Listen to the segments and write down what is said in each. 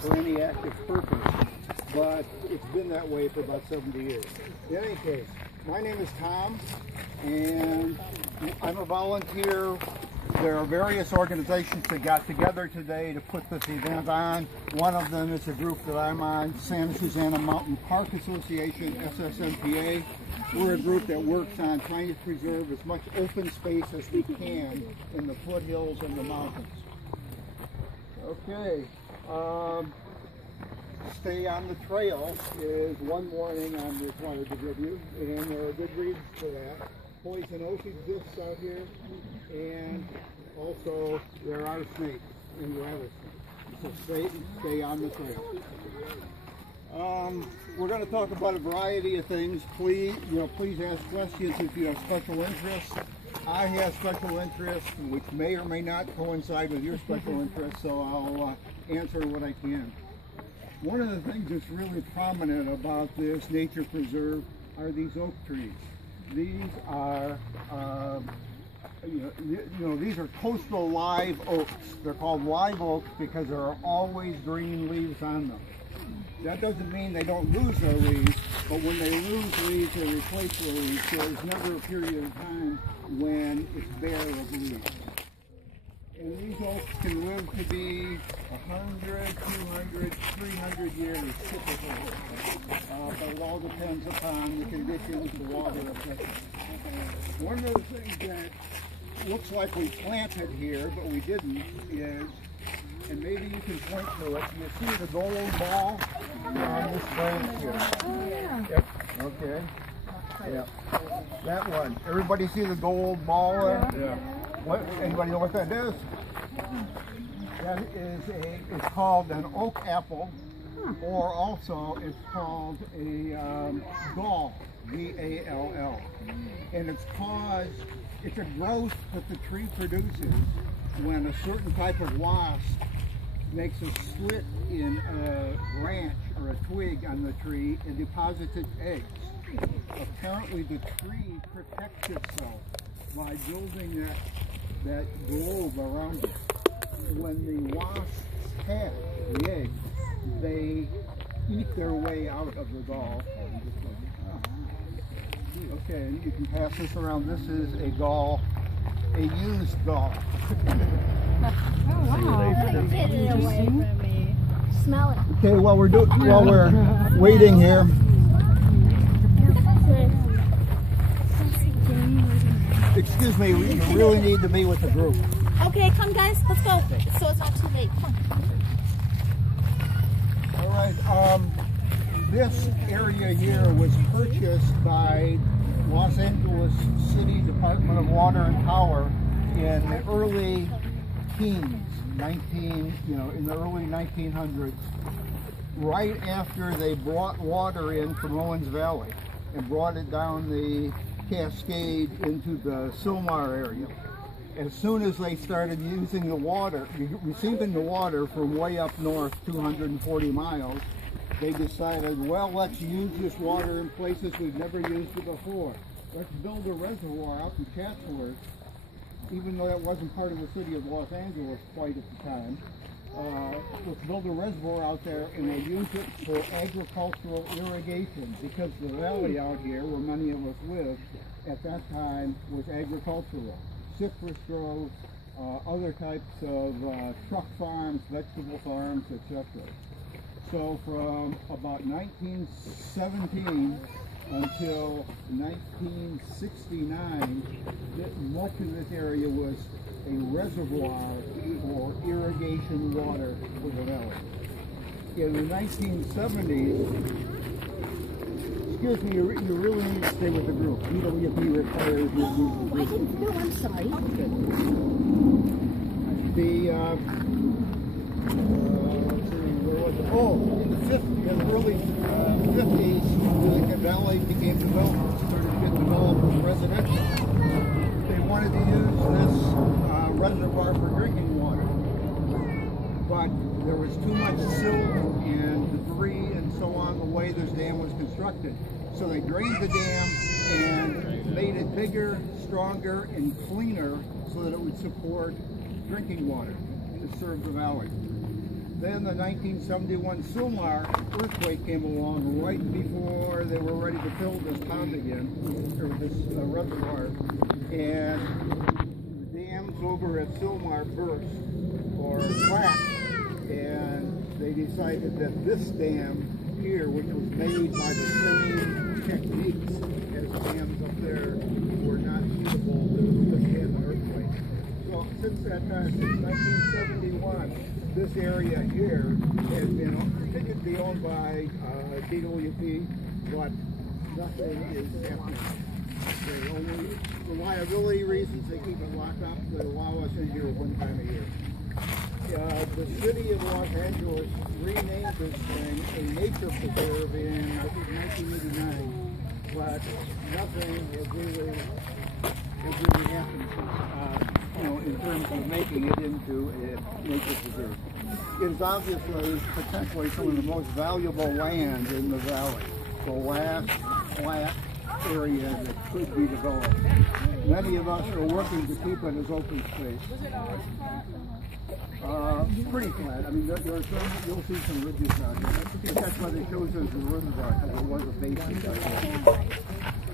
for any active purpose, but it's been that way for about 70 years. In any case, my name is Tom, and I'm a volunteer. There are various organizations that got together today to put this event on. One of them is a group that I'm on, Santa Susana Mountain Park Association, SSMPA. We're a group that works on trying to preserve as much open space as we can in the foothills and the mountains. Okay, stay on the trail is one warning I'm required to give you, and there are good reasons for that. Poison oak exists out here, and also there are snakes and rattlesnakes. So stay on the trail. We're going to talk about a variety of things. Please ask questions if you have special interests. I have special interests which may or may not coincide with your special interests, so I'll answer what I can. One of the things that's really prominent about this nature preserve are these oak trees. These are, these are coastal live oaks. They're called live oaks because there are always green leaves on them. That doesn't mean they don't lose their leaves, but when they lose leaves, they replace the leaves. So there's never a period of time when it's bare of leaves. And these oaks can live to be 100, 200, 300 years typically. But it all depends upon the conditions, the water, etc. One of the things that looks like we planted here, but we didn't, is, and maybe you can point to it, you see the gold ball on this branch here? Oh, yeah. Yep. Okay. Yeah. That one. Everybody see the gold ball there? Yeah. What? Anybody know what that is? That is it's called an oak apple, or also it's called a gall, G-A-L-L. And it's a growth that the tree produces when a certain type of wasp makes a slit in a branch or a twig on the tree and deposits its eggs. Apparently the tree protects itself by building that globe around it. When the wasps hatch the eggs, they eat their way out of the gall. Okay, and you can pass this around. This is a gall, a used gall. Oh wow! Get it away from me. Smell it. Okay, while we're waiting here. Excuse me, you really need to be with the group. Okay, come guys, let's go. So it's not too late. Come on. All right. This area here was purchased by Los Angeles City Department of Water and Power in the early teens, in the early 1900s, right after they brought water in from Owens Valley and brought it down the Cascade into the Sylmar area. As soon as they started using the water, receiving the water from way up north, 240 miles, they decided, well, let's use this water in places we've never used it before. Let's build a reservoir out in Chatsworth, even though that wasn't part of the city of Los Angeles quite at the time. Let's build a reservoir out there and we'll use it for agricultural irrigation, because the valley out here, where many of us live, at that time was agricultural. Citrus groves, other types of truck farms, vegetable farms, etc. So from about 1917 until 1969, much of this area was a reservoir for irrigation water for the valley. In the 1970s, excuse me, you really need to stay with the group. DWP requires you to move the group. I didn't know, I'm sorry. Okay. In the early 50s, the valley became developed, started to get developed as residential. They wanted to use this reservoir for drinking water, but there was too much silt and debris and so on the way this dam was constructed. So they drained the dam and made it bigger, stronger, and cleaner so that it would support drinking water to serve the valley. Then the 1971 Sumar earthquake came along right before they were ready to fill this pond again, or this reservoir. And the dams over at Sumar burst or cracked, and they decided that this dam here, which was made by the same techniques as dams up there, were not suitable to withstand the earthquake. So since that time, since 1971, this area here has been continued to be owned by DWP, but nothing is happening. The only reliability reasons they keep it locked up, they allow us in here one time a year. The city of Los Angeles renamed this thing a nature preserve in, I think, 1989, but nothing has really happened since, in terms of making it into a nature preserve. It is obviously potentially some of the most valuable land in the valley. The last flat area that could be developed. Many of us are working to keep it as open space. Pretty flat. I mean, you'll see some ridges out here. But that's why they chose it as a reservoir, because it was a basin right there.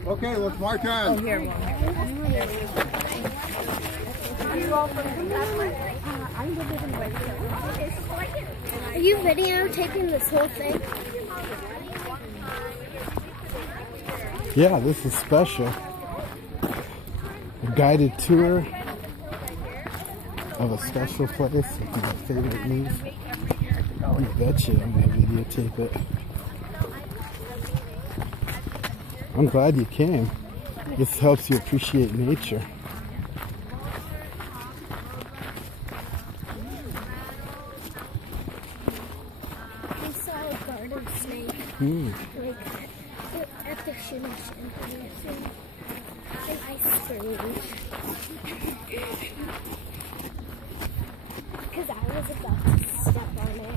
Okay, let's march on. Oh, here. Are you videotaping this whole thing? Yeah, this is special. A guided tour of a special place with my favorite news. I bet you I'm going to videotape it. I'm glad you came. This helps you appreciate nature. I saw a garden snake. Like at the shimmy and ice cream. Because I was about to step on it.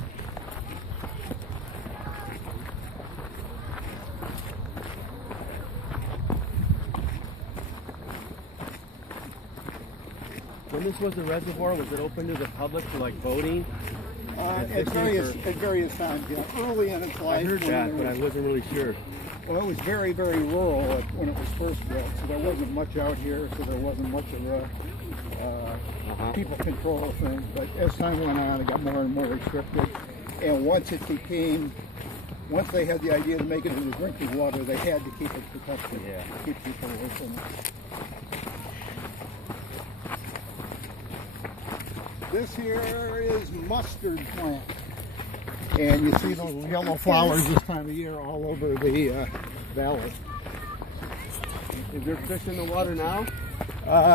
When this was a reservoir, was it open to the public for like boating? At various times, yeah. Early in its life. I heard that, but I wasn't really sure. Well, it was very, very rural when it was first built, so there wasn't much out here, so there wasn't much of a people control thing. But as time went on, it got more and more restricted. And once they had the idea to make it into drinking water, they had to keep it protected, to keep people away from it. This here is mustard plant. And you see those yellow flowers this time of year all over the valley. Is there fish in the water now?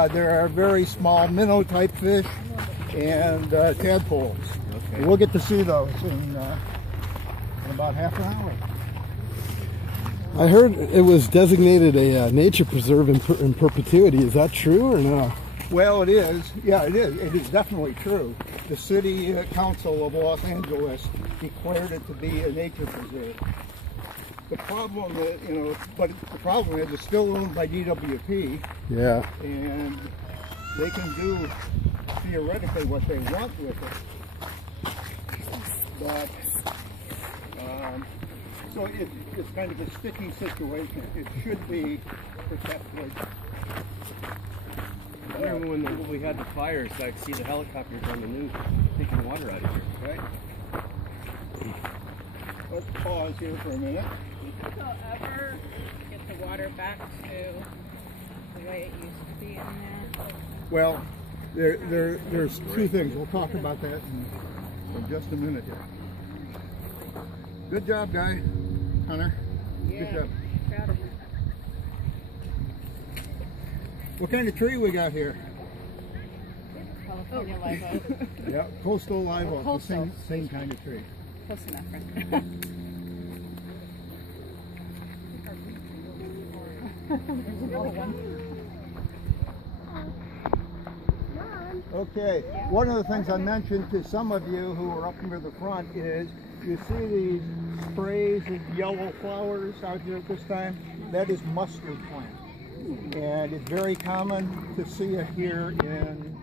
There are very small minnow-type fish and tadpoles. Okay. We'll get to see those in about half an hour. I heard it was designated a nature preserve in perpetuity. Is that true or no? Well, it is. Yeah, it is. It is definitely true. The City Council of Los Angeles declared it to be a nature preserve. The problem is, the problem is it's still owned by DWP. Yeah. And they can do theoretically what they want with it. But so it's kind of a sticky situation. It should be protected. I remember when we had the fires, I could see the helicopters on the news taking water out of here. Right? Let's pause here for a minute. Do you think they'll ever get the water back to the way it used to be in there? Well, there's two things. We'll talk about that in just a minute here. Good job, guy. Hunter. Yeah. Good job. Proud of you. What kind of tree we got here? California live oak. Yeah, coastal live oak. Coastal. Same kind of tree. Close enough, right? There's another one. Okay, one of the things I mentioned to some of you who are up near the front is you see these sprays of yellow flowers out here at this time? That is mustard plant. And it's very common to see it here in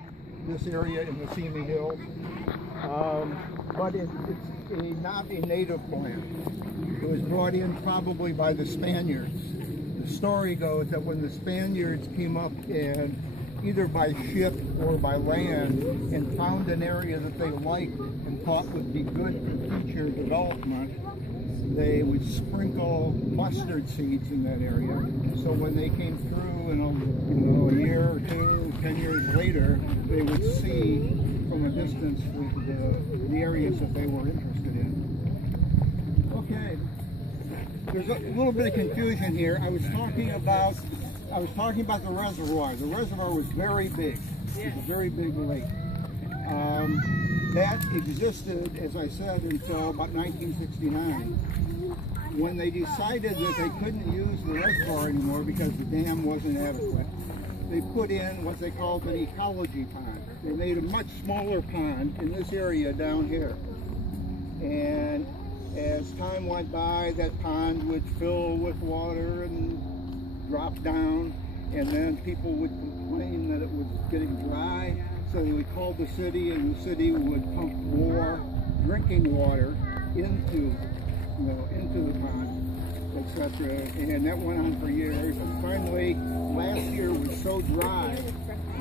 this area in the Simi Hills. but it's not a native plant. It was brought in probably by the Spaniards. The story goes that when the Spaniards came up and either by ship or by land and found an area that they liked and thought would be good for future development, they would sprinkle mustard seeds in that area. So when they came through in a year or two, 10 years later, they would see from a distance the areas that they were interested in. Okay. There's a little bit of confusion here. I was talking about the reservoir. The reservoir was very big. It was a very big lake. That existed, as I said, until about 1969, when they decided that they couldn't use the reservoir anymore because the dam wasn't adequate. They put in what they called an ecology pond. They made a much smaller pond in this area down here. And as time went by, that pond would fill with water and drop down, and then people would complain that it was getting dry, so they would call the city, and the city would pump more drinking water into the pond, etc. And that went on for years. And finally, last year was so dry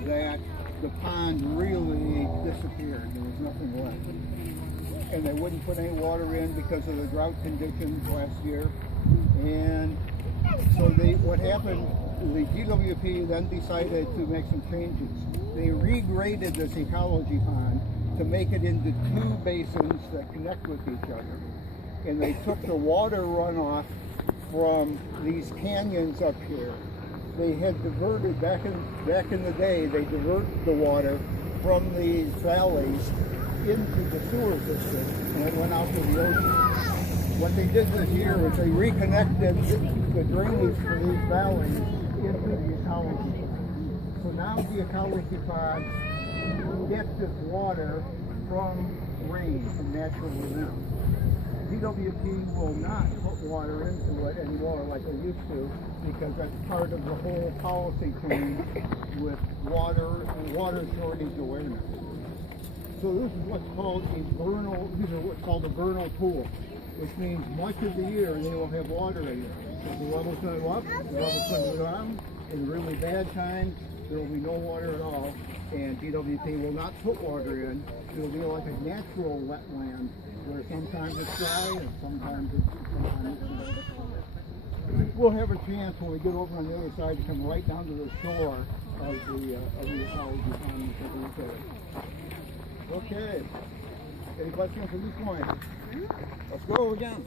that the pond really disappeared. There was nothing left. And they wouldn't put any water in because of the drought conditions last year. And so what happened, the GWP then decided to make some changes. They regraded this ecology pond to make it into two basins that connect with each other. And they took the water runoff from these canyons up here. They had diverted, back in the day, they diverted the water from these valleys into the sewer system, and it went out to the ocean. What they did this year was they reconnected the drainage for these valleys into the ecology pond. So now the ecology pond gets its water from rain, from natural events. GWP will not put water into it anymore like they used to, because that's part of the whole policy change with water and water shortage awareness. So this is what's called a vernal, these are what's called a vernal pool, which means much of the year they will have water in it. So the level's going to go up, the level's going to go down. In really bad times, there will be no water at all, and GWP will not put water in. It will be like a natural wetland, where sometimes it's dry and sometimes it's not. We'll have a chance when we get over on the other side to come right down to the shore of the ecology pond and take a look at it. Okay. Any questions at this point? Let's go again.